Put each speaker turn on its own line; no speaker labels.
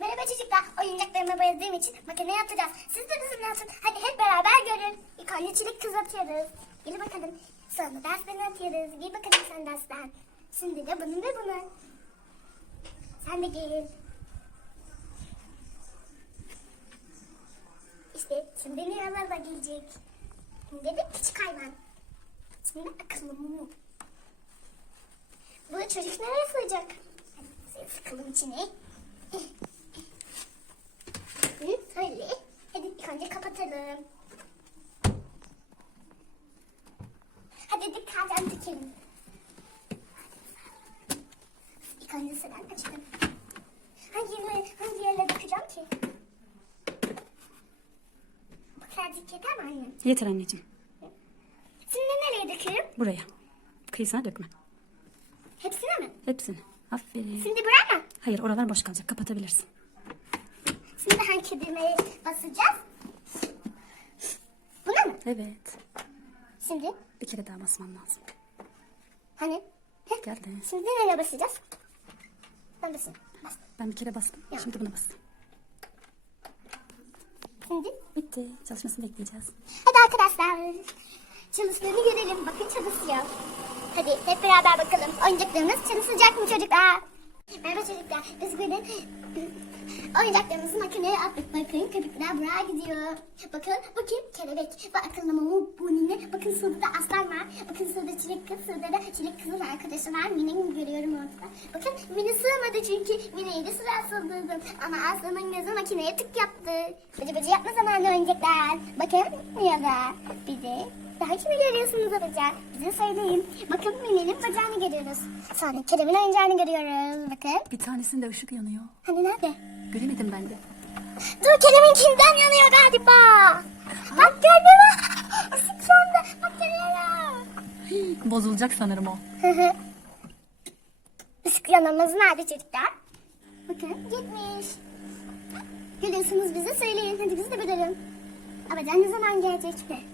Merhaba çocuklar. Oyuncaklarımı boyadığım için makineye atacağız. Siz de bizimle atın. Hadi hep beraber görün. İlk önce çelik kız atıyoruz. Gel bakalım. Sonra dersten atıyoruz. Gel bakalım sen dersten. Şimdi de bunu ve bunu. Sen de gel. İşte şimdi Miralar da gelecek. Şimdi de küçük hayvan. Şimdi akıllı mumu. Bu çocuk nereye sığacak? Sıkalım içine. Hı, Öyle. Hadi ilk önce kapatalım. Hadi dikkatten dikelim. İlk önce sıran açalım. Hangi yerine, hangi yerine bakacağım ki? Bu kadarcık yeter mi annem?
Yeter anneciğim.
Şimdi nereye döküyorum?
Buraya. Kıyısına dökme.
Hepsine mi?
Hepsini. Aferin.
Şimdi buraya mı?
Hayır oralar boş kalacak. Kapatabilirsin.
Şimdi hangi düğmeye basacağız? Buna mı?
Evet.
Şimdi
Bir kere daha basman lazım.
hani? Heh.
Geldi.
Şimdi nereye basacağız? Ben basayım. Bas.
Ben bir kere bastım.
Ya.
Şimdi buna bastım.
Şimdi
Bitti. Çalışmasını bekleyeceğiz.
hadi arkadaşlar. Çalıştığını görelim. Bakın çalışıyor. Hadi hep beraber bakalım. Oyuncaklarımız çalışacak mı çocuklar? Merhaba çocuklar. Biz bugün oyuncaklarımızı makineye attık. Bakın köpükler buraya gidiyor. Bakın bakın kelebek ve akıllı mamu bu nine. Bakın şurada da aslan var. Bakın şurada çilek kız. Şurada da çilek kızın arkadaşı var. Mine'yi görüyorum orada. Bakın Mine sığmadı çünkü Mine'yi de sıra sığdırdım. Ama aslanın gözü makineye tık yaptı. Bıcı bıcı yapma zamanı oyuncaklar. Bakın ya da bir de daha kimi görüyorsunuz olacak? Bize söyleyin. Bakın Mine'nin bacağını görüyoruz. Sonra Kerem'in oyuncağını görüyoruz. Bakın.
Bir tanesinde ışık yanıyor.
Hani nerede?
Göremedim ben de.
Dur Kerem'inkinden yanıyor galiba. Bak gördün mü? Isık yandı. Bak görüyorum.
Bozulacak sanırım o.
Işık yanımız nerede çocuklar? Bakın gitmiş. Görüyorsunuz bize söyleyin. Hadi biz de bilelim. Abacan ne zaman gelecek mi?